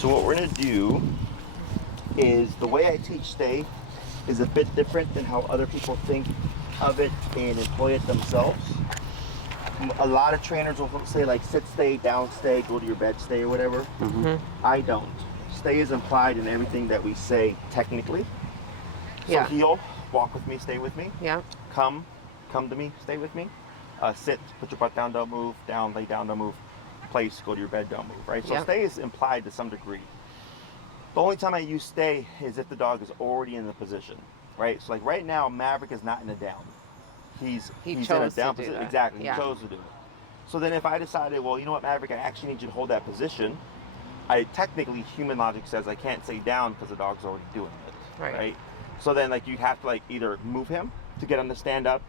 So what we're gonna do is, the way I teach stay is a bit different than how other people think of it and employ it themselves. A lot of trainers will say like sit stay, down stay, go to your bed stay, or whatever. I don't. Stay is implied in everything that we say technically. So heel, walk with me, stay with me. Yeah. Come to me, stay with me. Sit, put your butt down, don't move. Down, lay down, don't move. Place, go to your bed, don't move, right? So stay is implied to some degree. The only time I use stay is if the dog is already in the position, right? So like right now, Maverick is not in a down. He's in a down position. Exactly, he chose to do it. So then if I decided, well, you know what, Maverick, I actually need you to hold that position, technically, human logic says I can't say down because the dog's already doing it, right? So then like you have to like either move him to get him to stand up,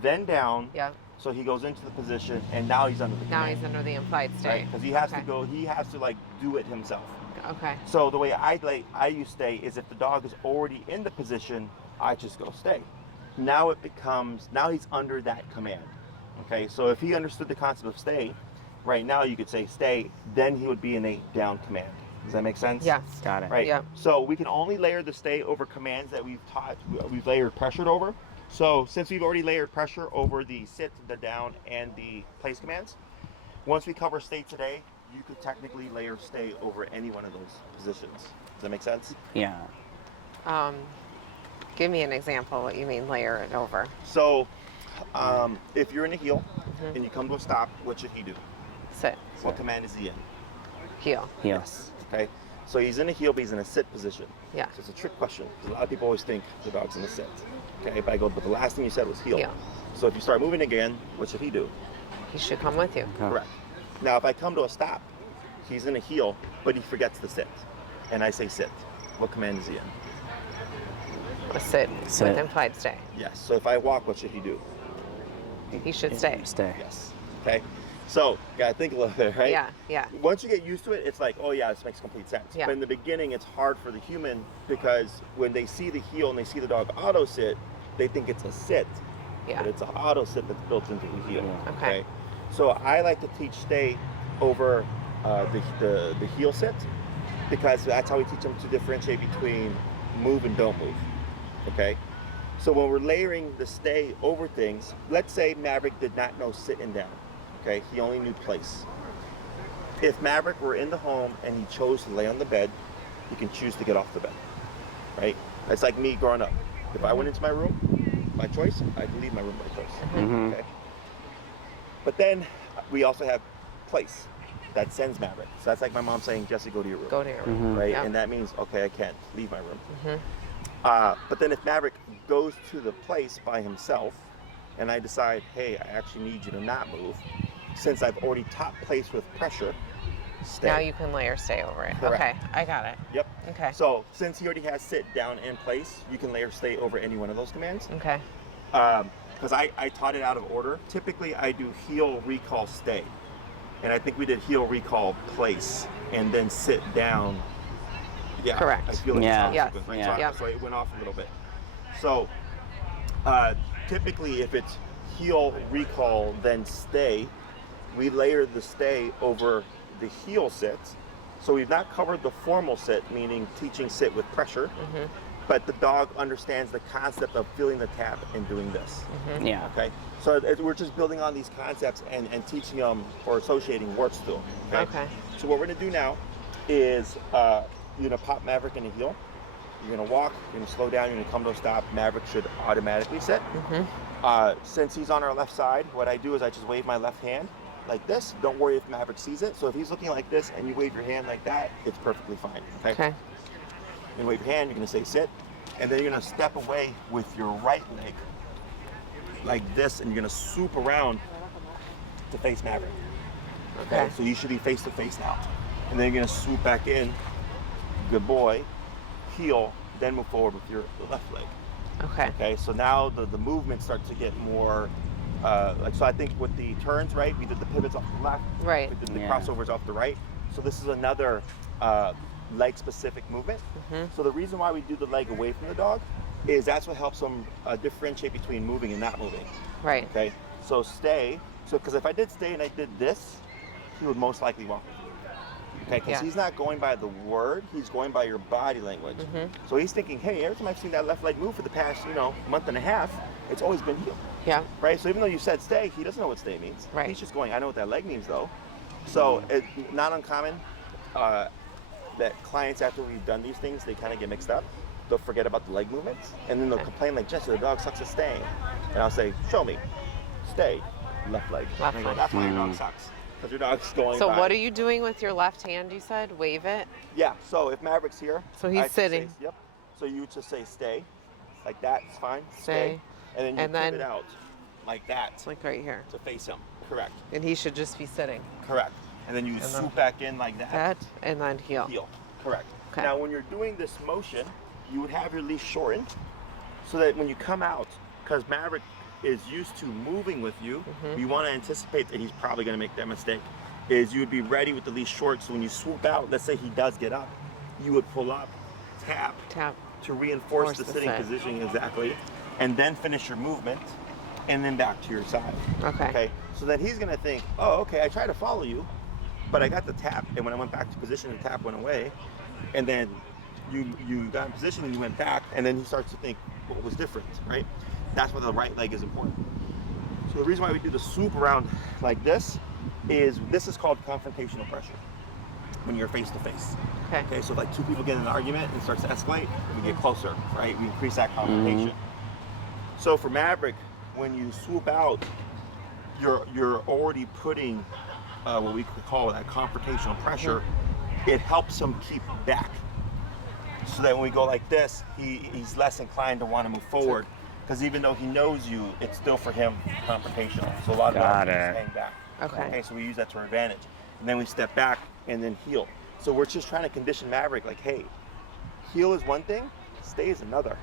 then down, so he goes into the position, and now he's under the command. Now he's under the implied stay. Because he has to go, he has to like do it himself. Okay. So the way I use stay is if the dog is already in the position, I just go stay. Now it becomes, now he's under that command. Okay, so if he understood the concept of stay, right now you could say stay, then he would be in a down command. Does that make sense? Yes. Got it. Right. Yeah. So we can only layer the stay over commands that we've layered pressured over. So since we've already layered pressure over the sit, the down, and the place commands, once we cover stay today, you could technically layer stay over any one of those positions. Does that make sense? Yeah. Give me an example what you mean layer it over. So if you're in a heel and you come to a stop, what should he do? Sit. What command is he in? Heel. Yes. Okay. So he's in a heel, but he's in a sit position. Yeah. So it's a trick question because a lot of people always think the dog's in a sit. Okay. But I go, but the last thing you said was heel. Heel. So if you start moving again, what should he do? He should come with you. Correct. Now, if I come to a stop, he's in a heel, but he forgets to sit, and I say sit. What command is he in? A sit with implied stay. Yes. So if I walk, what should he do? He should stay. Stay. Yes. Okay. So you gotta think a little bit, right? Yeah, yeah. Once you get used to it, it's like, oh yeah, this makes complete sense. Yeah. But in the beginning, it's hard for the human because when they see the heel and they see the dog auto sit, they think it's a sit. Yeah. But it's an auto sit that's built into the heel. Okay. So I like to teach stay over the heel sit because that's how we teach them to differentiate between move and don't move. Okay. So when we're layering the stay over things, let's say Maverick did not know sit and down. Okay, he only knew place. If Maverick were in the home and he chose to lay on the bed, he can choose to get off the bed, right? It's like me growing up. If I went into my room, by choice, I can leave my room by choice, okay? But then we also have place that sends Maverick. So that's like my mom saying, Jesse, go to your room. Go to your room. Right, Yep. and that means, okay, I can't leave my room. But then if Maverick goes to the place by himself, and I decide, hey, I actually need you to not move, since I've already top place with pressure, stay. Now you can layer stay over it. Correct. Okay, I got it. Yep. Okay. So since he already has sit, down, and place, you can layer stay over any one of those commands. Okay. Because I taught it out of order. Typically, I do heel, recall, stay. And I think we did heel, recall, place, and then sit down. Yeah. Correct. I feel like Yeah. it sounds good, right? Yeah. So it went off a little bit. So typically, if it's heel, recall, then stay, we layer the stay over the heel sit. So we've not covered the formal sit, meaning teaching sit with pressure, but the dog understands the concept of feeling the tap and doing this. Yeah. Okay, so we're just building on these concepts and teaching them or associating words to them. Okay. So what we're gonna do now is you're gonna pop Maverick in the heel. You're gonna walk, you're gonna slow down, you're gonna come to a stop. Maverick should automatically sit. Since he's on our left side, what I do is I just wave my left hand like this. Don't worry if Maverick sees it. So if he's looking like this and you wave your hand like that, it's perfectly fine. Okay. Okay. You're gonna wave your hand, you're gonna say sit, and then you're gonna step away with your right leg like this, and you're gonna swoop around to face Maverick. Okay. So you should be face to face now. And then you're gonna swoop back in, good boy, heel, then move forward with your left leg. Okay. Okay, so now the movements start to get more, so I think with the turns, right, we did the pivots off the left, Right. we did the crossovers off the right. So this is another leg-specific movement. So the reason why we do the leg away from the dog is that's what helps them differentiate between moving and not moving. Right. Okay, so stay. So because if I did stay and I did this, he would most likely walk with you. Okay, because Yeah. he's not going by the word, he's going by your body language. So he's thinking, hey, every time I've seen that left leg move for the past, month and a half, it's always been heel. Yeah. Right? So even though you said stay, he doesn't know what stay means. Right. He's just going, I know what that leg means though. So it's not uncommon that clients, after we've done these things, they kind of get mixed up. They'll forget about the leg movements, and then they'll complain like, Jesse, the dog sucks at staying. And I'll say, show me. Stay. Left leg. Left And I go, leg. that's why your dog sucks. Because your dog's going So by. what are you doing with your left hand, you said? Wave it? Yeah, so if Maverick's here. So he's I just say- sitting. Yep. So you would just say stay. Like that, it's fine. Stay. And then you And pivot then- out. Like that. Like right here. To face him. Correct. And he should just be sitting. Correct. And then you then- swoop back in like that. That, and then heel. Heel. Correct. Okay. Now when you're doing this motion, you would have your leash shortened so that when you come out, because Maverick is used to moving with you, you want to anticipate that he's probably going to make that mistake, is you would be ready with the leash short, so when you swoop out, let's say he does get up, you would pull up, tap, to reinforce Force the the sitting sit. position exactly, and then finish your movement, and then back to your side. Okay. So then he's going to think, oh, okay, I tried to follow you, but I got the tap, and when I went back to position, the tap went away, and then you got in position and you went back, and then he starts to think what was different, right? That's why the right leg is important. So the reason why we do the swoop around like this is called confrontational pressure when you're face to face. Okay, so like two people get in an argument and it starts to escalate, we get closer, right? We increase that confrontation. So for Maverick, when you swoop out, you're already putting what we could call that confrontational pressure. It helps him keep back. So that when we go like this, he's less inclined to want to move forward. Because even though he knows you, it's still for him confrontational. So a lot of Got times it. he's hang back. Okay. So we use that to our advantage. And then we step back and then heel. So we're just trying to condition Maverick like, hey, heel is one thing, stay is another.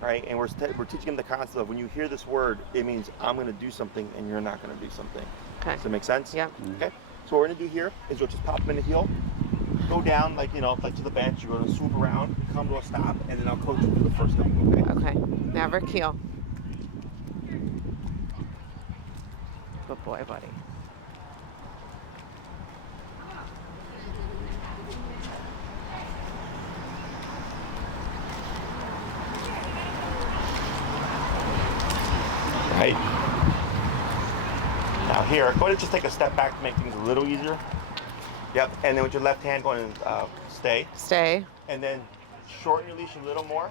Right? And we're teaching him the concept of when you hear this word, it means I'm going to do something and you're not going to do something. Okay. Does that make sense? Yep. Okay. So what we're going to do here is we'll just pop him in the heel. Go down like to the bench. You're going to swoop around, come to a stop, and then I'll coach you through the first couple. Okay. Okay. Maverick heel. Good boy, buddy. Right. Now here, go ahead and just take a step back to make things a little easier. Yep. And then with your left hand going stay. Stay. And then shorten your leash a little more,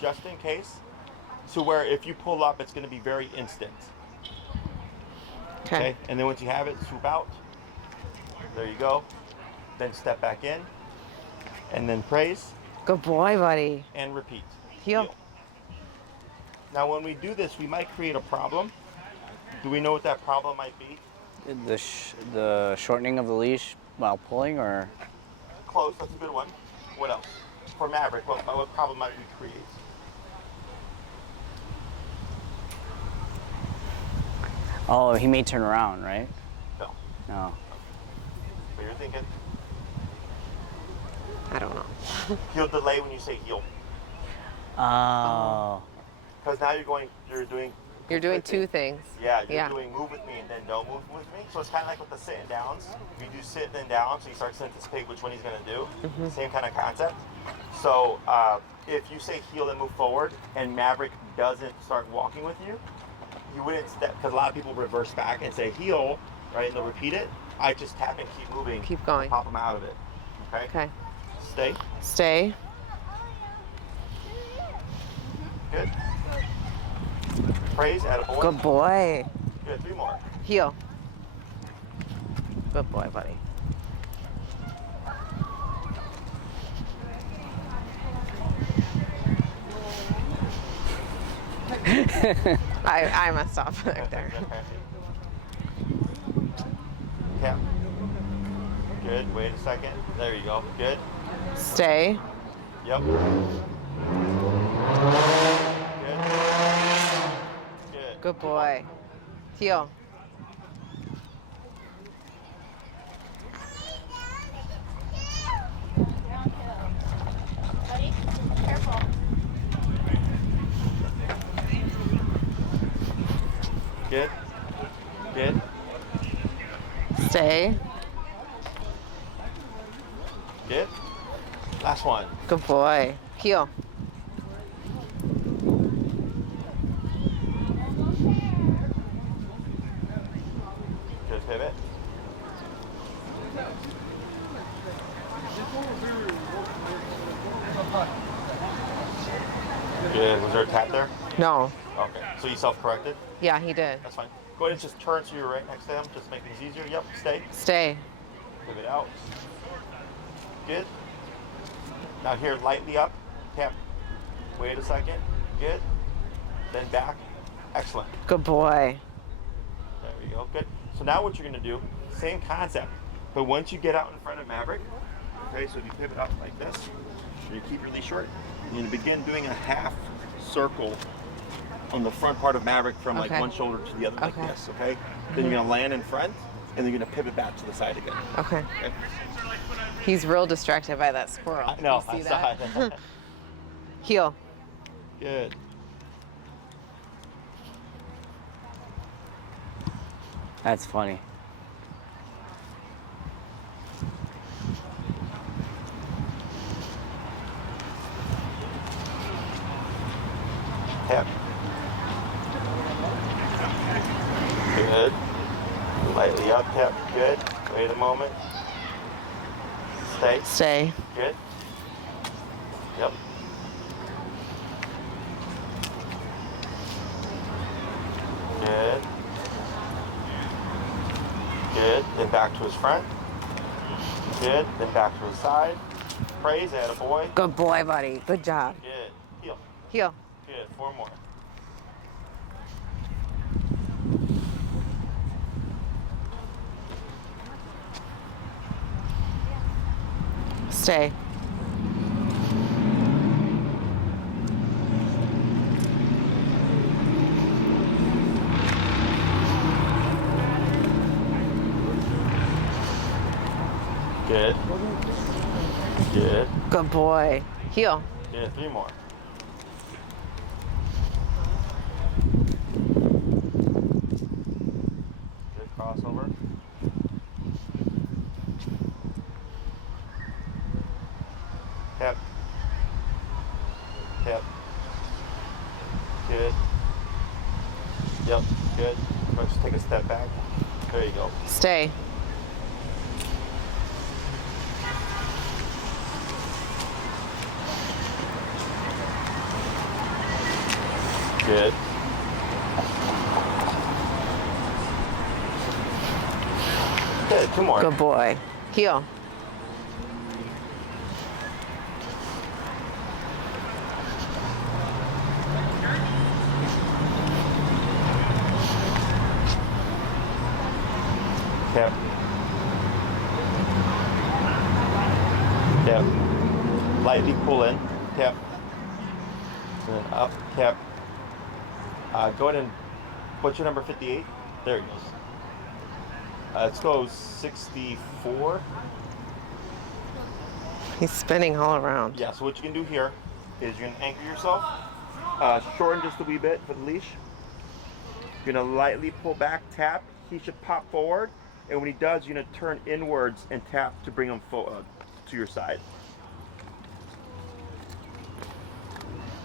just in case. So where if you pull up, it's going to be very instant. Okay. And then once you have it, swoop out. There you go. Then step back in. And then praise. Good boy, buddy. And repeat. Heel. Now when we do this, we might create a problem. Do we know what that problem might be? The shortening of the leash while pulling, or? Close, that's a good one. What else? For Maverick, what problem might we create? Oh, he may turn around, right? No. No. But you're thinking I don't know. he'll delay when you say heel. Oh. Because now you're doing two things. Yeah, you're Yeah. doing move with me and then don't move with me. So it's kind of like with the sit and downs. You do sit then down, so he starts to anticipate which one he's going to do. Same kind of concept. So if you say heel and move forward and Maverick doesn't start walking with you, you wouldn't step, because a lot of people reverse back and say heel, right, and they'll repeat it. I just tap and keep moving. Keep going. Pop them out of it. Okay? Okay. Stay. Stay. Good. Praise, attaboy. Good boy. Good, 3 more. Heel. Good boy, buddy. I messed up right there. Yeah. Good. Wait a second. There you go. Good. Stay. Yep. Good. Good. Good boy. Heel. Careful. Good. Good. Stay. Last one. Good boy. Heel. Good pivot. Good. Was there a tap there? No. Okay. So you self-corrected? Yeah, he did. That's fine. Go ahead and just turn so you're right next to him. Just make things easier. Yep. Stay. Stay. Pivot out. Good. Now here, lightly up. Tap. Wait a second. Good. Then back. Excellent. Good boy. There we go. Good. So now what you're going to do, same concept. But once you get out in front of Maverick, okay, so if you pivot up like this, and you keep really short, you're going to begin doing a half circle on the front part of Maverick from like Okay. one shoulder to the other like Okay. this, okay? Then you're going to land in front, and then you're going to pivot back to the side again. Okay. Okay? He's real distracted by that squirrel. I know. You see I saw that? it. Heel. Good. That's funny. Tap. Good. Lightly up, tap. Good. Wait a moment. Stay. Stay. Good. Yep. Good. Good. Then back to his front. Good. Then back to his side. Praise, attaboy. Good boy, buddy. Good job. Good. Heel. Heel. Good. 4 more. Stay. Good. Good. Good boy. Heel. Good. 3 more. Good crossover. Tap. Tap. Good. Yep. Good. Let's take a step back. There you go. Stay. Good. Good. 2 more. Good boy. Heel. Tap. Tap. Lightly pull in. Tap. Then up. Tap. Go ahead and what's your number 58? There it goes. Let's go 64. He's spinning all around. Yeah, so what you can do here is you're gonna anchor yourself, shorten just a wee bit for the leash. You're gonna lightly pull back, tap. He should pop forward, and when he does, you're gonna turn inwards and tap to bring him to your side.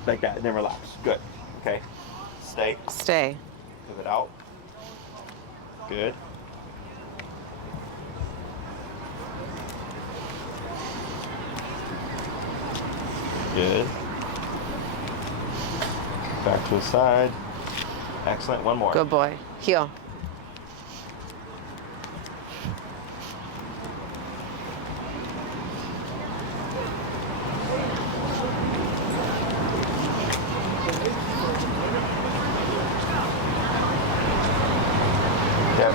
Like that, and then relax. Good. Okay. Stay. Stay. Pivot out. Good. Good. Back to the side. Excellent. 1 more. Good boy. Heel. Yep.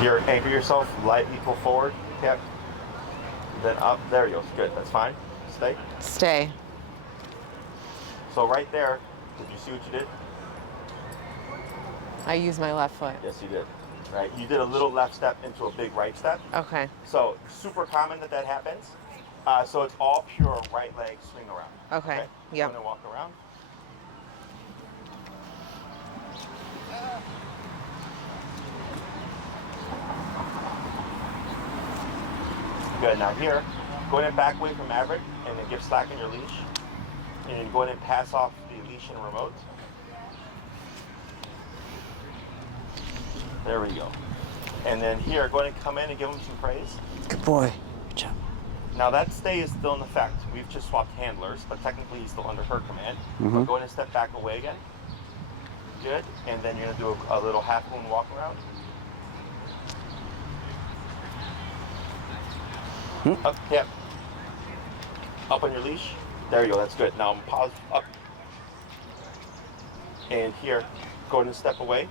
Here, anchor yourself. Lightly pull forward. Tap. Then up. There you go. Good. That's fine. Stay. Stay. So right there, did you see what you did? I use my left foot. Yes, you did. Right. You did a little left step into a big right step. Okay. So super common that happens. So it's all pure right leg swing around. Okay. Yep. I'm gonna walk around. Good. Now here, Go ahead and back away from Maverick and then give slack on your leash. And then go ahead and pass off the leash and remote. There we go. And then here, go ahead and come in and give him some praise. Good boy. Good job. Now that stay is still in effect. We've just swapped handlers, but technically he's still under her command. Mm-hmm. But go ahead and step back away again. Good. And then you're gonna do a little half moon walk around. Up, yep. Up on your leash. There you go, that's good. Now pause up. And here, go ahead and step away.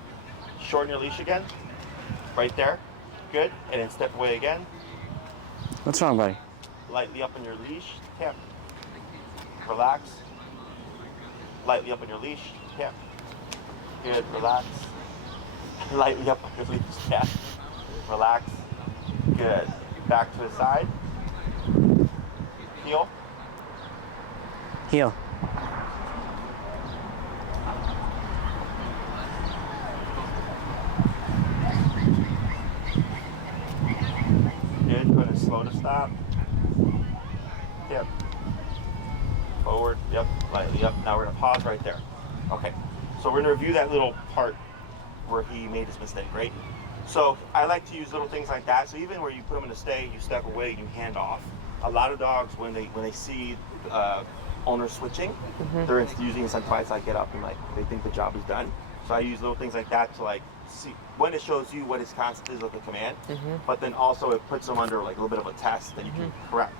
Shorten your leash again. Right there. Good. And then step away again. What's wrong, buddy? Lightly up on your leash. Tap. Relax. Lightly up on your leash. Tap. Good. Relax. Lightly up on your leash. Tap. Relax. Good. Back to the side. Heel. Heel. Good. Go ahead and slow to stop. Yep. Forward. Yep. Lightly up. Now we're going to pause right there. Okay. So we're going to review that little part where he made his mistake, right? So I like to use little things like that. So even where you put them in a stay, you step away, you hand off. A lot of dogs, when they see owner switching, they're usually incentivized to like get up and like they think the job is done. So I use little things like that to like see when it shows you what his concept is with the command, but then also it puts them under like a little bit of a test that you can correct.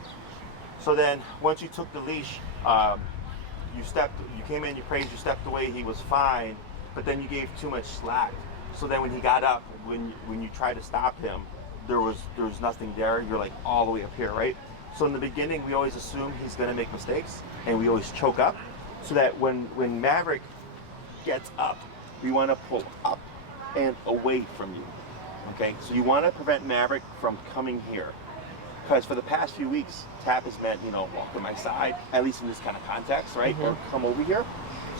So then once you took the leash, you came in, you praised, you stepped away, he was fine, but then you gave too much slack. So then when he got up, when you tried to stop him, there was nothing there. You're like all the way up here, right? So in the beginning, we always assume he's gonna make mistakes, and we always choke up, so that when Maverick gets up, we want to pull up and away from you. Okay, so you want to prevent Maverick from coming here, because for the past few weeks, tap has meant walk to my side, at least in this kind of context, right? Or come over here.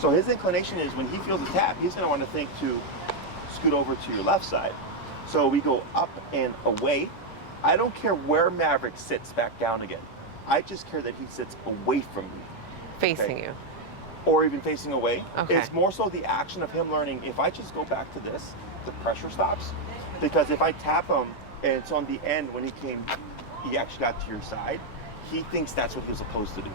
So his inclination is when he feels a tap, he's gonna want to think to scoot over to your left side. So we go up and away. I don't care where Maverick sits back down again. I just care that he sits away from me. Facing you. Or even facing away. Okay. It's more so the action of him learning, if I just go back to this, the pressure stops. Because if I tap him, and it's on the end when he actually got to your side, he thinks that's what he was supposed to do.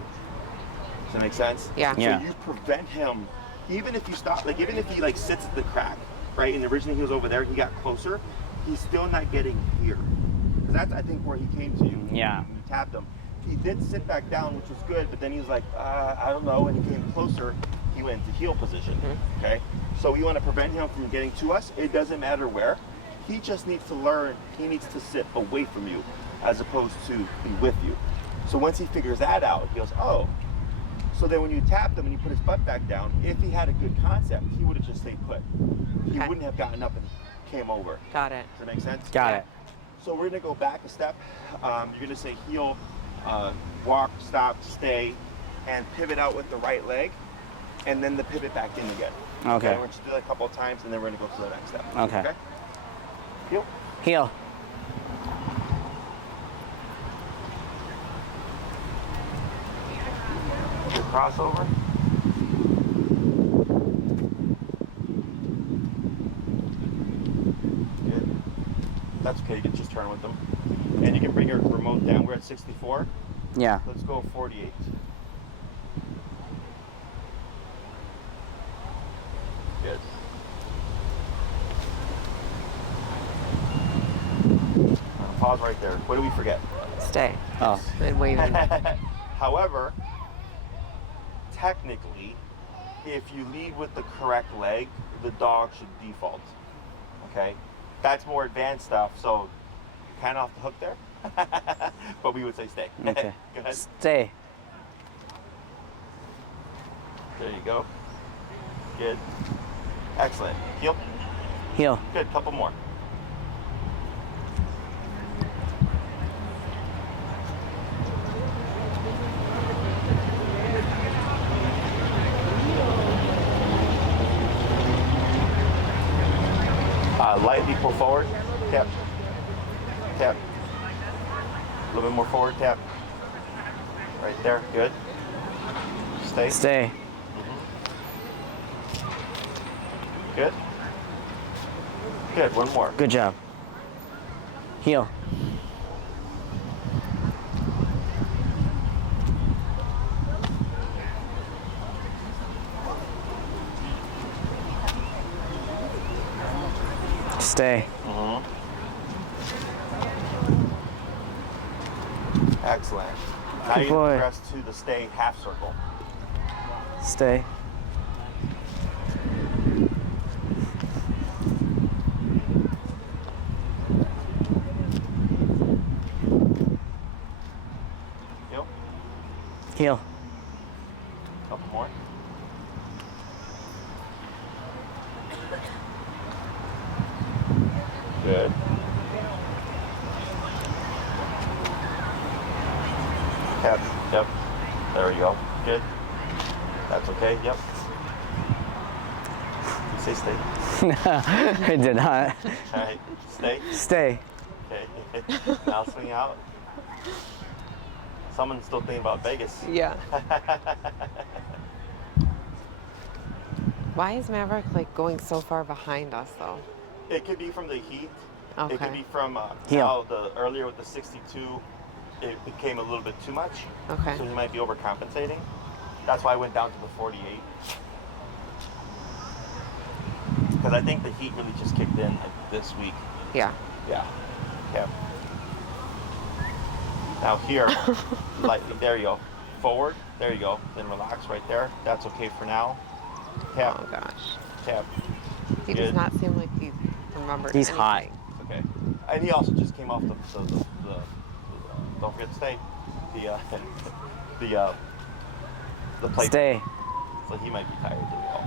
Does that make sense? Yeah. So you prevent him, even if you stop, like even if he like sits at the crack, right? And originally he was over there, he got closer, he's still not getting here. Because that's, I think, where he came to you. Yeah. When you tapped him. He did sit back down, which was good, but then he was like, I don't know. When he came closer, he went into heel position. Okay? So we want to prevent him from getting to us. It doesn't matter where. He just needs to learn, he needs to sit away from you as opposed to be with you. So once he figures that out, he goes, oh. So then when you tapped him and you put his butt back down, if he had a good concept, he would have just stayed put. He wouldn't have gotten up and came over. Got it. Does that make sense? Got it. So we're gonna go back a step. You're gonna say heel, walk, stop, stay, and pivot out with the right leg, and then the pivot back in again. Okay. We're just do that a couple of times, and then we're gonna go to the next step. Okay. Heel. Heel. Good crossover. Good. That's okay. You can just turn with them, and you can bring your remote down. We're at 64. Yeah. Let's go 48. Good. Pause right there. What do we forget? Stay. Oh. And waving. However, technically, if you lead with the correct leg, the dog should default. Okay? That's more advanced stuff, so you're kind of off the hook there. But we would say stay. Okay. Go ahead. Stay. There you go. Good. Excellent. Heel. Heel. Good. Couple more. Lightly pull forward. Tap. Tap. A little bit more forward. Tap. Right there. Good. Stay. Stay. Good. Good. One more. Good job. Heel. Stay. Excellent. Now Good you boy. progress to the stay half circle. Stay. Heel. Heel. Couple more. Good. Yep. Yep. There we go. Good. That's okay. Yep. You say stay. I did not. All right. Stay. Stay. Okay. Now swing out. Someone's still thinking about Vegas. Yeah. Why is Maverick like going so far behind us though? It could be from the heat. Okay. It could be from Heel. how the earlier with the 62, it became a little bit too much. Okay. So he might be overcompensating. That's why I went down to the 48. Because I think the heat really just kicked in like this week. Yeah. Yeah. Yeah. Now here, lightly, there you go. Forward, there you go. Then relax right there. That's okay for now. Tap, Oh gosh. tap. He does Good. not seem like he remembers. He's hot. anything. It's okay. And he also just came off the don't forget to stay. The plate. Stay. So he might be tired as well.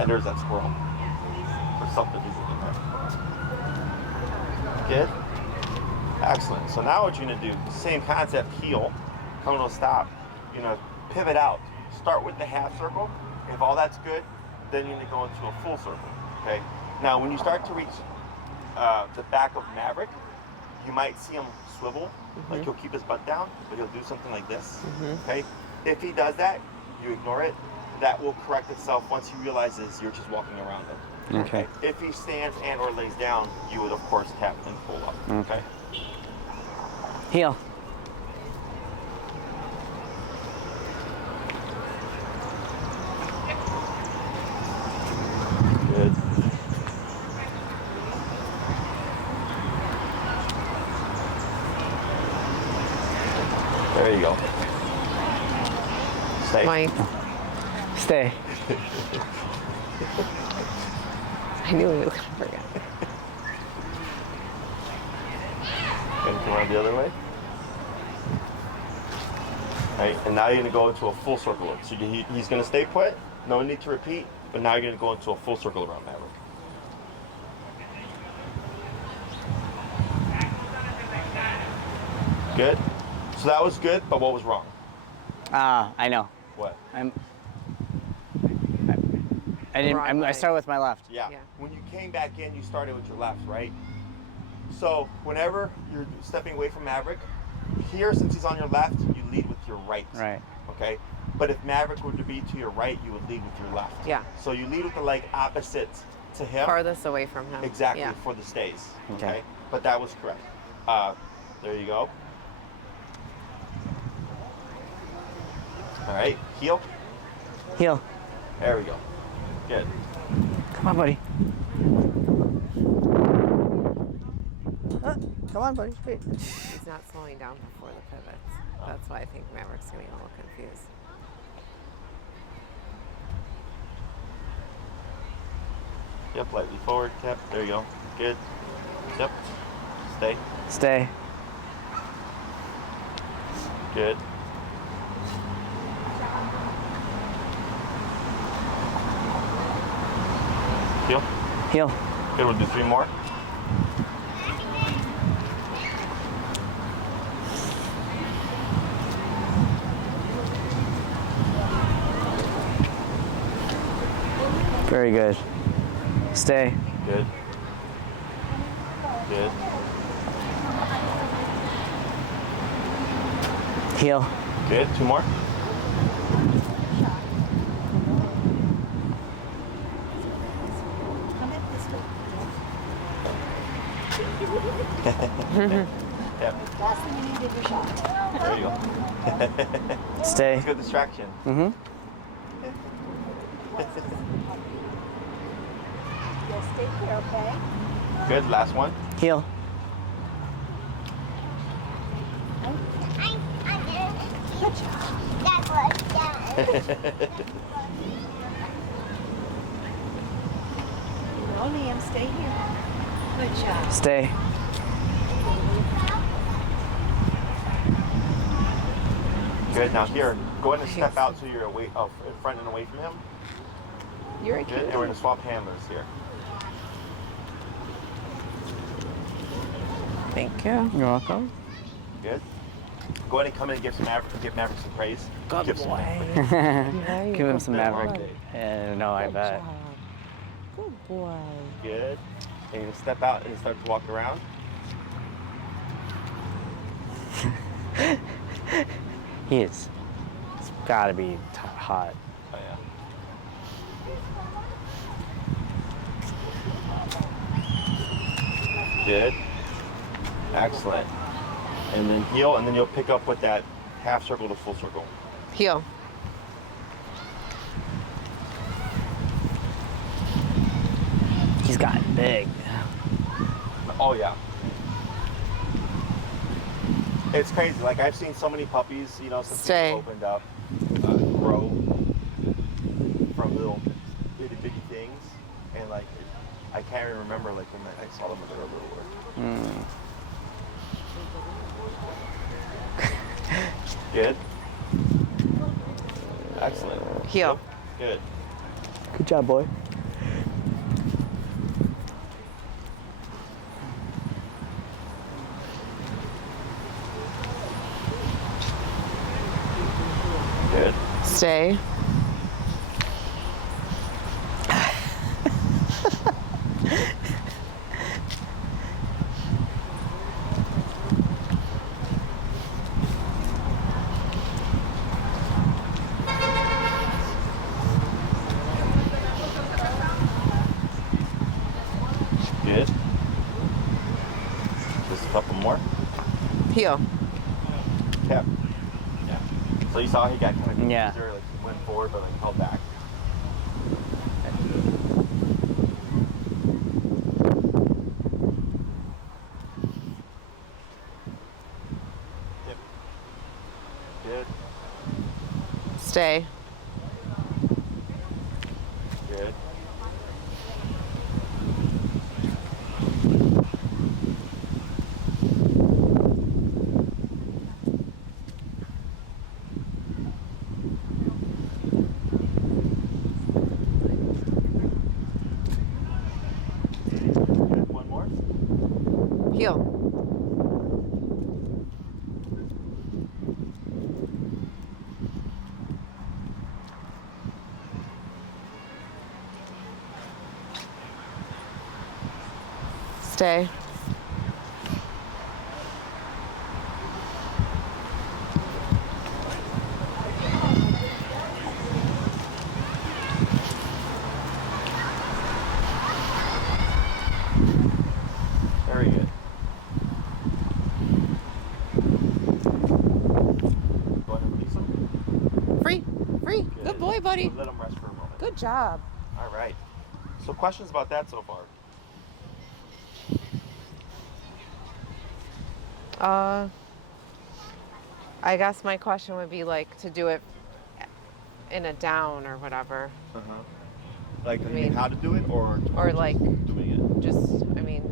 And there's that squirrel. Or something he's in there. Good. Excellent. So now what you're gonna do, same concept, heel, coming to a stop. You're gonna pivot out. Start with the half circle. If all that's good, then you're gonna go into a full circle. Okay. Now when you start to reach the back of Maverick, you might see him swivel, like he'll keep his butt down, but he'll do something like this. Okay. If he does that, you ignore it. That will correct itself once he realizes you're just walking around him. Okay. If he stands and or lays down, you would of course tap and pull up. Okay. Heel. Good. There you go. Stay. Mike, Stay. I knew he was gonna forget. Gonna come around the other way. Right, and now you're gonna go into a full circle look. So he's gonna stay put. No need to repeat. But now you're gonna go into a full circle around Maverick. Good. So that was good, but what was wrong? I know. What? I started with my left. Yeah. Yeah. When you came back in, you started with your left, right? So whenever you're stepping away from Maverick, here, since he's on your left, you lead with your right. Right. Okay? But if Maverick were to be to your right, you would lead with your left. Yeah. So you lead with the leg opposite to him. Farthest away from him. Exactly, Yeah. for the stays. Okay. But that was correct. There you go. All right, heel. Heel. There we go. Good. Come on, buddy. Come on, buddy. Wait. He's not slowing down before the pivots. That's why I think Maverick's getting a little confused. Yep, lightly forward, tap. There you go. Good. Yep. Stay. Stay. Good. Heel. Heel. Good, we'll do 3 more. Very good. Stay. Good. Good. Heel. Good. 2 more. Yep. Last thing you need is your shot. There you go. Stay. Good distraction. Mm-hmm. You'll stay here, okay? Good. Last one. Heel. Good job. No, Liam, stay here. Good job. Stay. Good. Now here, go ahead and step out so you're away, in front and away from him. You're a Good. kid. And we're gonna swap handlers here. Thank you. You're welcome. Good. Go ahead and come in and give Maverick some praise. Good Give some boy. Maverick. Give him some Good Maverick. boy. No, I bet. Good boy. Good. And you step out and start to walk around. He's gotta be hot. Oh yeah. Good. Excellent. And then heel, and then you'll pick up with that half circle to full circle. Heel. He's gotten big. Oh yeah. It's crazy. Like I've seen so many puppies, you know, since Stay. they've opened up, grow from little bitty things, and like I can't even remember like when I saw them when they were little. Good. Excellent. Heel. Good. Good job, boy. Good. Stay. Good. Just a couple more. Heel. Tap. Yeah. So you saw he got kind of Yeah. easier, like he went forward but like held back. Yep. Good. Stay. Good. Good. One more. Heel. Stay. Very good. Go ahead and release him. Free. Free. Good boy, buddy. Let him rest for a moment. Good job. All right. So questions about that so far? I guess my question would be like to do it in a down or whatever. Uh-huh. Like, I mean, how to do it or like doing just, I mean,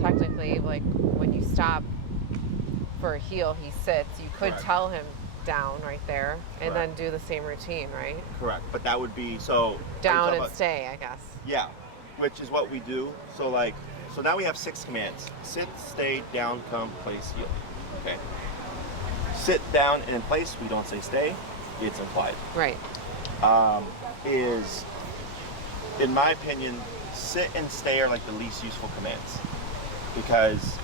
technically, like when you stop for a heel, he sits. You could Correct. tell him down right there and Correct. then do the same routine, right? it? Correct. But that would be, so... Down and about, stay, I guess. Yeah, which is what we do. So like, so now we have 6 commands. Sit, stay, down, come, place, heel. Okay. Sit down and in place, we don't say stay. It's implied. Right. Is, in my opinion, sit and stay are like the least useful commands because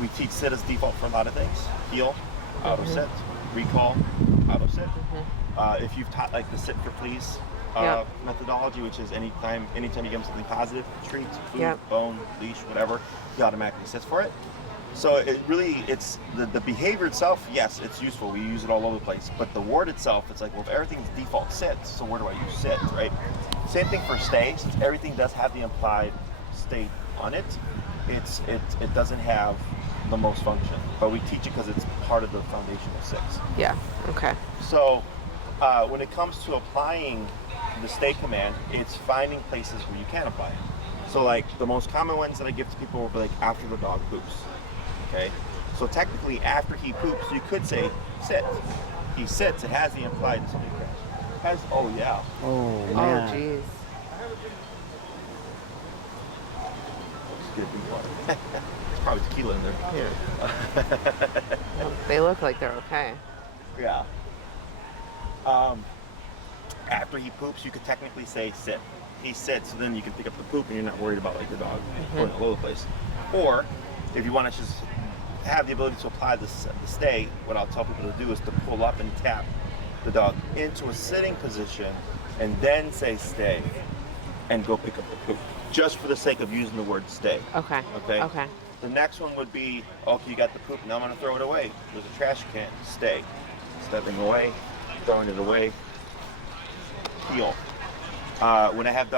we teach sit as default for a lot of things. Heel, auto sit, recall, auto sit. If you've taught like the sit for please methodology, which is anytime you give them something positive, treats, food, bone, leash, whatever, he automatically sits for it. So it's the behavior itself, yes, it's useful. We use it all over the place. But the word itself, it's like, well, if everything's default sits, so where do I use sit, right? Same thing for stay, since everything does have the implied state on it, it doesn't have the most function. But we teach it because it's part of the foundational 6. Yeah, okay. So when it comes to applying the stay command, it's finding places where you can apply it. So like the most common ones that I give to people will be like after the dog poops. Okay, so technically after he poops, you could say sit. He sits, it has the implied something crash. Oh yeah. Oh Oh, man. jeez. Let's get a drink of water. There's probably tequila in there. They look like they're okay. Yeah. After he poops, you could technically say sit. He sits, so then you can pick up the poop and you're not worried about like the dog going all over the place. Or if you want to just have the ability to apply the stay, what I'll tell people to do is to pull up and tap the dog into a sitting position and then say stay and go pick up the poop, just for the sake of using the word stay. Okay. Okay? Okay. The next one would be, okay, you got the poop, now I'm going to throw it away. There's a trash can, stay. Stepping away, throwing it away, heel. When I have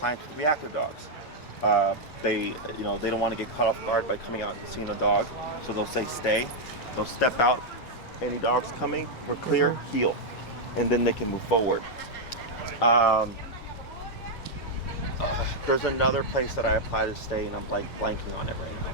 clients with reactive dogs, they don't want to get caught off guard by coming out and seeing a dog, so they'll say stay. They'll step out. Any dogs coming, we're clear, heel, and then they can move forward. There's another place that I apply to stay, and I'm like blanking on it right now.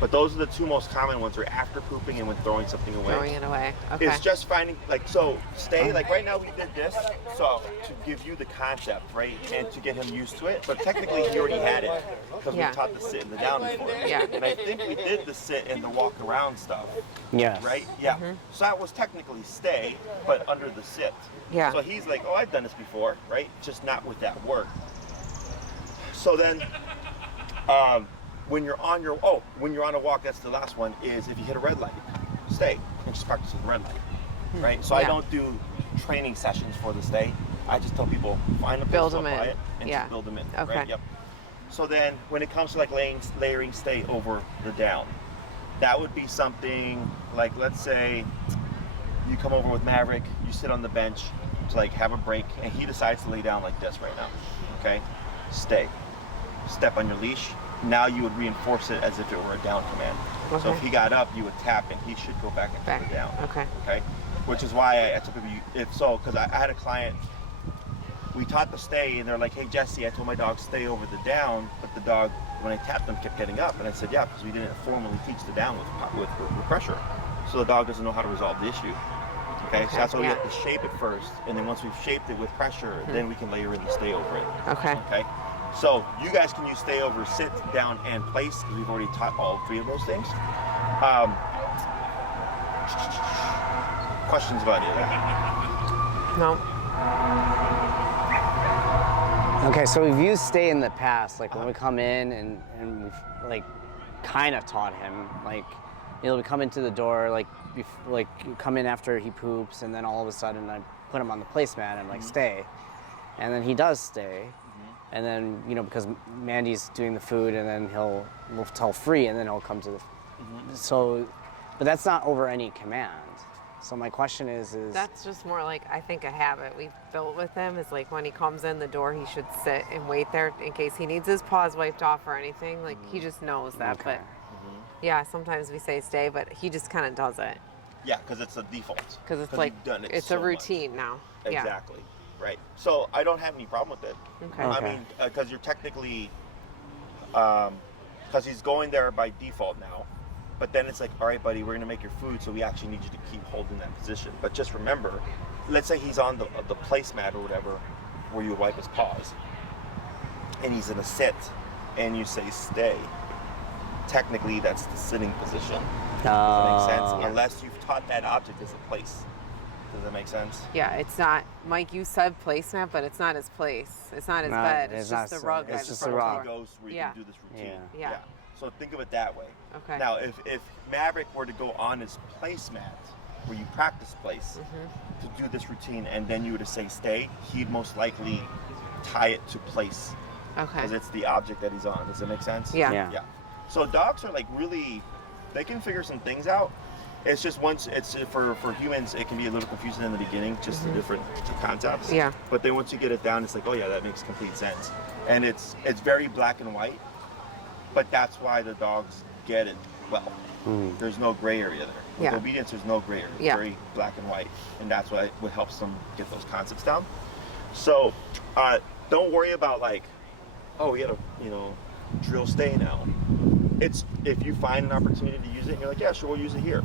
But those are the two most common ones: are after pooping and when throwing something away. Throwing it away. Okay. It's just finding, like, so stay, like right now we did this, so to give you the concept, right, and to get him used to it, but technically he already had it, because we taught the sit and the down before. Yeah. And I think we did the sit and the walk around stuff, Yes. right? Yeah. So that was technically stay, but under the sit. Yeah. So he's like, oh, I've done this before, right? Just not with that word. So then, when you're on a walk, that's the last one, is if you hit a red light, stay and just practice with the red light, right? So I don't do training sessions for the stay. I just tell people, find a place Build to them apply in. it and Yeah. just build them in, Okay. right? Yep. So then when it comes to like layering stay over the down, that would be something like, let's say you come over with Maverick, you sit on the bench to like have a break, and he decides to lay down like this right now, okay? Stay. Step on your leash. Now you would reinforce it as if it were a down command. Okay. So if he got up, you would tap and he should go back into the down. Okay. Okay? Which is why I tell people, because I had a client, we taught the stay, and they're like, hey Jesse, I told my dog stay over the down, but the dog, when I tapped him, kept getting up. And I said, yeah, because we didn't formally teach the down with pressure. So the dog doesn't know how to resolve the issue. Okay, so that's why we have to shape it first, and then once we've shaped it with pressure, then we can layer in the stay over it. Okay. Okay? So you guys can use stay over, sit, down, and place, because we've already taught all 3 of those things. Questions about any of that? No. Okay, so we've used stay in the past, like when we come in and we've like kind of taught him, like, you know, we come into the door, like you come in after he poops, and then all of a sudden I put him on the placemat and like stay, and then he does stay, and then, you know, because Mandy's doing the food, and then we'll tell free, and then he'll come to the, so, but that's not over any command. So my question is That's just more like, I think, a habit we've built with him, is like when he comes in the door, he should sit and wait there in case he needs his paws wiped off or anything. Like, he just knows that. Okay. But yeah, sometimes we say stay, but he just kind of does it. Yeah, because it's a default. Because it's like, you've done it it's so a routine now. Exactly. Right. So I don't have any problem with it. Okay. I mean, because you're technically, because he's going there by default now. But then it's like, all right, buddy, we're going to make your food, so we actually need you to keep holding that position. But just remember, let's say he's on the placemat or whatever, where you wipe his paws, and he's in a sit, and you say stay. Technically, that's the sitting position. Does that make sense? Unless you've taught that object as a place. Does that make sense? Yeah, it's not, Mike, you said placemat, but it's not his place. It's not his bed. It's just the rug. It's just the rug. He goes where you can do this routine. Yeah. So think of it that way. Okay. Now, if Maverick were to go on his placemat, where you practice place to do this routine, and then you were to say stay, he'd most likely tie it to place Okay. because it's the object that he's on. Does that make sense? Yeah. Yeah. So dogs are like really, they can figure some things out. It's just once it's for humans, it can be a little confusing in the beginning, just the different concepts. Yeah. But then once you get it down, it's like, oh yeah, that makes complete sense. And it's very black and white, but that's why the dogs get it well. There's no gray area there. With Yeah. obedience, there's no gray area. It's Yeah. very black and white, and that's what helps them get those concepts down. So don't worry about like, oh, we got to drill stay now. It's if you find an opportunity to use it, and you're like, yeah, sure, we'll use it here.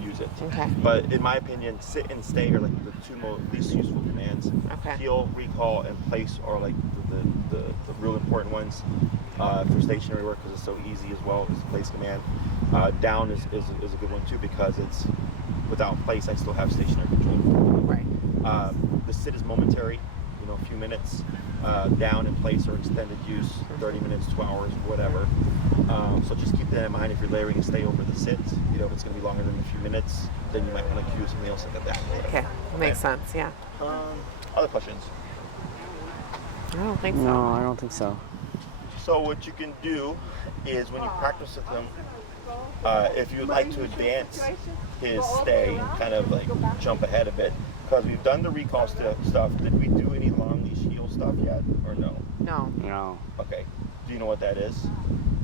Use it. Okay. But in my opinion, sit and stay are like the two least useful commands. Okay. Heel, recall, and place are like the real important ones for stationary work because it's so easy as well as the place command. Down is a good one too because it's without place I still have stationary control. Right. The sit is momentary, a few minutes. Down and place are extended use, 30 minutes, 2 hours, whatever. So just keep that in mind if you're layering a stay over the sit. If it's going to be longer than a few minutes, then you might want to cue something else like that. Okay. Makes sense. Yeah. Other questions? I don't think so. No, I don't think so. So what you can do is when you practice with him, if you would like to advance his stay and kind of like jump ahead a bit, because we've done the recall stuff. Did we do any long leash heel stuff yet, or no? No. No. Okay. Do you know what that is?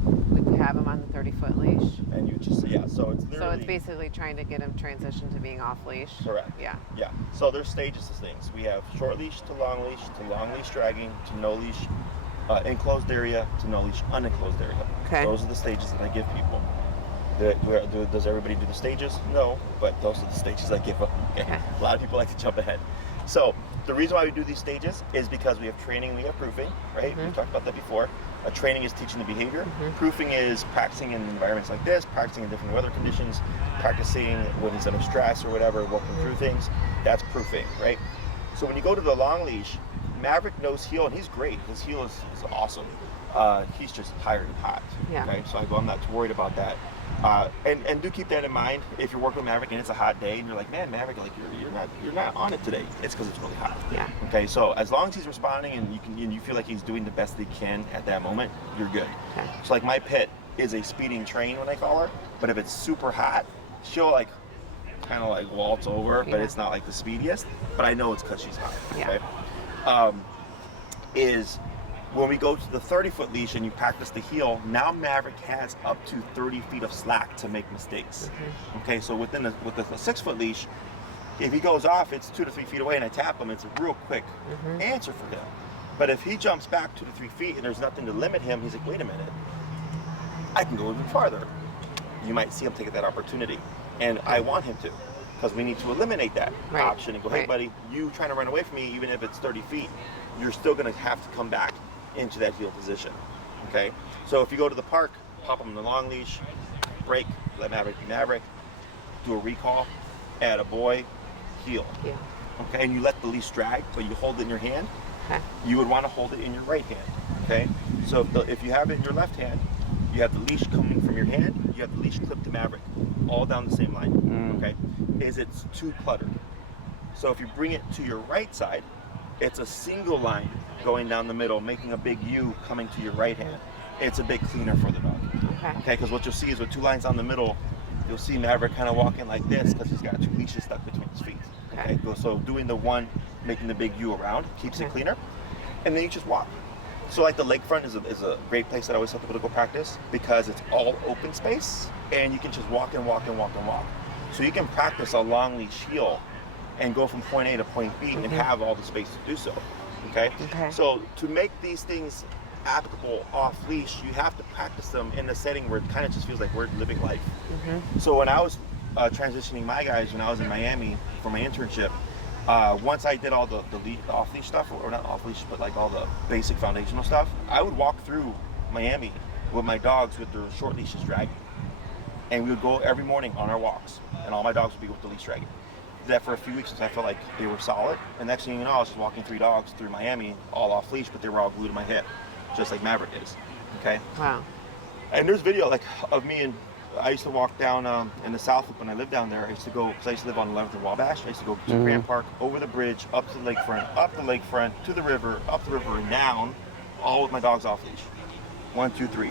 We have him on the 30-foot leash. And you just so it's literally. So it's basically trying to get him transitioned to being off leash. Correct. Yeah. Yeah. So there's stages of things. We have short leash to long leash dragging, to no leash, enclosed area, to no leash unenclosed area. Okay. Those are the stages that I give people. Does everybody do the stages? No, but those are the stages I give them. Okay. A lot of people like to jump ahead. So the reason why we do these stages is because we have training, we have proofing, right? We talked about that before. Training is teaching the behavior. Proofing is practicing in environments like this, practicing in different weather conditions, practicing when he's under stress or whatever, working through things. That's proofing, right? So when you go to the long leash, Maverick knows heel, and he's great. His heel is awesome. He's just tired and hot. Yeah. Okay, so I'm not too worried about that. And do keep that in mind if you're working with Maverick and it's a hot day and you're like, man, Maverick, like you're not on it today. It's because it's really hot. Yeah. Okay, so as long as he's responding and you feel like he's doing the best he can at that moment, you're good. Okay. So like my pit is a speeding train when I call her, but if it's super hot, she'll like kind of like waltz over, but it's not like the speediest. But I know it's because she's hot. Yeah. Okay? Is when we go to the 30-foot leash and you practice the heel, now Maverick has up to 30 feet of slack to make mistakes. Okay, so with the 6-foot leash, if he goes off, it's 2 to 3 feet away and I tap him, it's a real quick answer for him. But if he jumps back 2 to 3 feet and there's nothing to limit him, he's like, wait a minute, I can go even farther. You might see him take that opportunity. And I want him to, because we need to eliminate that option and go, hey buddy, you trying to run away from me, even if it's 30 feet, you're still gonna have to come back into that heel position, okay? So if you go to the park, pop them in the long leash, break, let Maverick be Maverick, do a recall, add a boy, heel, okay? And you let the leash drag, but you hold it in your hand. Okay. You would want to hold it in your right hand, okay? So if you have it in your left hand, you have the leash coming from your hand, you have the leash clipped to Maverick, all down the same line, okay? It's too cluttered. So if you bring it to your right side, it's a single line going down the middle, making a big U coming to your right hand. It's a bit cleaner for the dog. Okay, because what you'll see is with 2 lines down the middle, you'll see Maverick kind of walking like this because he's got 2 leashes stuck between his feet. Okay, so doing the one, making the big U around keeps it cleaner, and then you just walk. So like the lakefront is a great place that I always tell people to go practice because it's all open space and you can just walk and walk and walk and walk. So you can practice a long leash heel and go from point A to point B and have all the space to do so. Okay? So to make these things applicable off leash, you have to practice them in a setting where it kind of just feels like we're living life. So when I was transitioning my guys when I was in Miami for my internship, once I did all the off leash stuff, or not off leash, but like all the basic foundational stuff, I would walk through Miami with my dogs with their short leashes dragging. And we would go every morning on our walks, and all my dogs would be with the leash dragging. Did that for a few weeks until I felt like they were solid. And next thing you know, I was just walking 3 dogs through Miami, all off leash, but they were all glued to my hip, just like Maverick is. Okay. Wow. And there's video like of me and I used to walk down in the South Loop when I lived down there. I used to go, because I used to live on 11th and Wabash. I used to go to Grand Park, over the bridge, up to the lakefront, to the river, up the river and down, all with my dogs off leash. 1, 2, 3,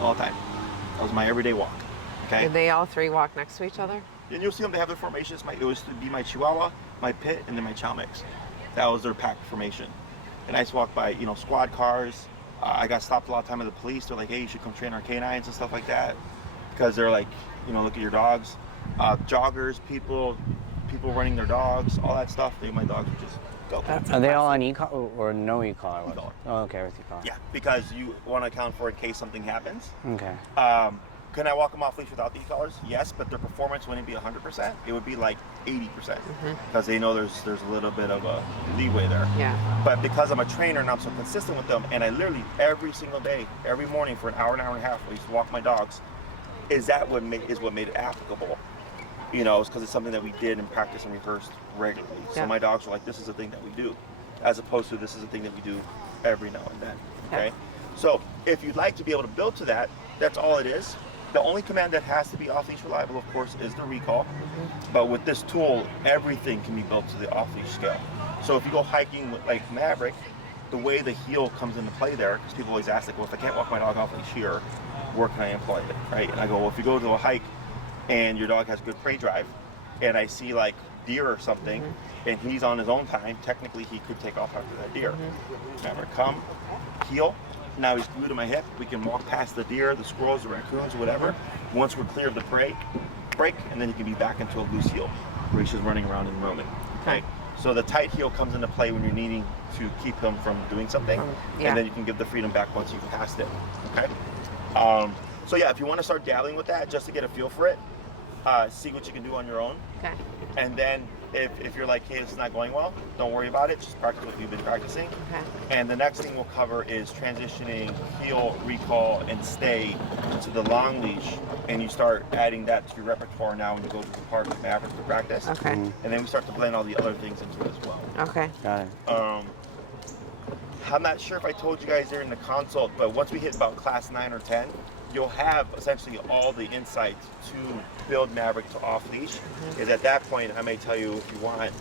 all the time. That was my everyday walk. Okay. Did they all three walk next to each other? And you'll see them. They have their formations. It was to be my Chihuahua, my Pit, and then my Chow Mix. That was their pack formation. And I used to walk by, squad cars. I got stopped a lot of time by the police. They're like, hey, you should come train our canines and stuff like that, because they're like, look at your dogs. Joggers, people running their dogs, all that stuff. My dogs would just go. Are they all on e-collar or no e-collar? E-collar. Oh, okay, with e-collar. Yeah, because you want to account for in case something happens. Okay. Can I walk them off leash without the e-collars? Yes, but their performance wouldn't be 100%. It would be like 80%, because they know there's a little bit of a leeway there. Yeah. But because I'm a trainer and I'm so consistent with them, and I literally every single day, every morning for an hour and a half, I used to walk my dogs. Is what made it applicable? It's because it's something that we did and practiced and rehearsed regularly. So Yeah. my dogs were like, this is a thing that we do, as opposed to this is a thing that we do every now and then. Okay. So if you'd like to be able to build to that, that's all it is. The only command that has to be off-leash reliable, of course, is the recall. But with this tool, everything can be built to the off-leash scale. So if you go hiking with like Maverick, the way the heel comes into play there, because people always ask, like, well, if I can't walk my dog off-leash here, where can I employ it, right? And I go, well, if you go to a hike and your dog has good prey drive, and I see like deer or something, and he's on his own time, technically he could take off after that deer. Maverick, come, heel. Now he's glued to my hip. We can walk past the deer, the squirrels, the raccoons, whatever. Once we're clear of the prey, break, and then he can be back into a loose heel, where he's just running around and roaming. Okay. So the tight heel comes into play when you're needing to keep him from doing something, and then you can give the freedom back once you've passed it. Okay. So yeah, if you want to start dabbling with that, just to get a feel for it, see what you can do on your own. Okay. And then if you're like, hey, this is not going well, don't worry about it. Just practice what you've been practicing. Okay. And the next thing we'll cover is transitioning heel, recall, and stay to the long leash. And you start adding that to your repertoire now when you go to the park with Maverick to practice. Okay. And then we start to blend all the other things into it as well. Okay. Got it. I'm not sure if I told you guys during the consult, but once we hit about class 9 or 10, you'll have essentially all the insights to build Maverick to off leash. Is at that point, I may tell you if you want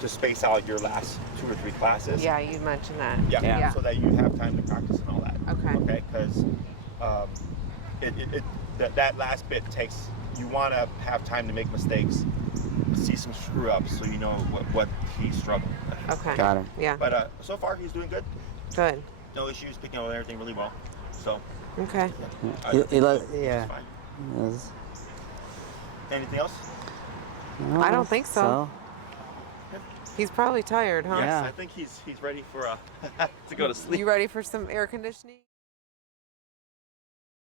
to space out your last 2 or 3 classes. Yeah, you mentioned that. Yeah. So that you have time to practice and all that. Okay. Okay, because that last bit takes, you want to have time to make mistakes, see some screw ups, so you know what he's struggling with. Okay. Got it. Yeah. But so far he's doing good. Good. No issues, picking up everything really well. So Okay. Yeah. it's fine. Yes. Anything else? I don't think so. He's probably tired, huh? Yes, Yeah. I think he's ready for to go to sleep. You ready for some air conditioning?